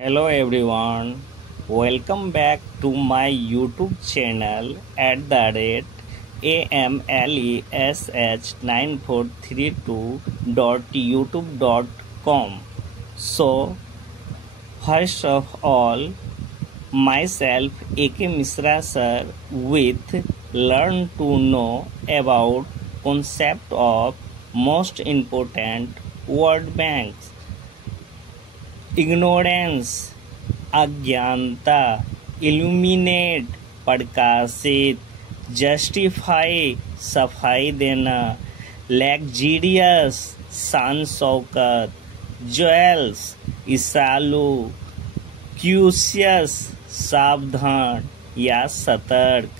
Hello everyone, welcome back to my YouTube channel at the rate amlesh9432.youtube.com. So, first of all, myself AK Misra sir with learn to know about concept of most important word banks. Ignorance अज्ञानता, illuminate प्रकाशित, justify सफाई देना, luxurious शान Shaukat, jewels ईसालू, क्यूशियस सावधान या सतर्क,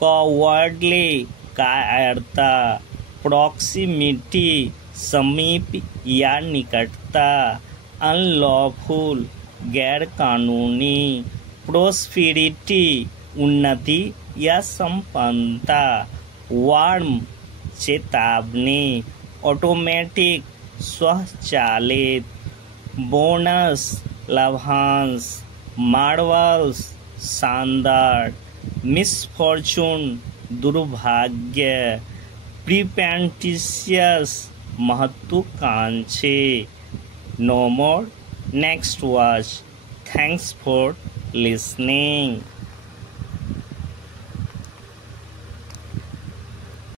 cowardly कायरता, proximity समीप या निकटता, अनलॉफुल गैर कानूनी, प्रोस्पेरिटी उन्नति या संपन्नता, वार्म चेतावनी, ऑटोमेटिक स्वचालित, बोनस लाभांश, मार्वल्स शानदार, मिसफॉर्चून दुर्भाग्य, प्रीपेंटिशियस महत्वाकांक्षी. No more. Next watch. Thanks for listening.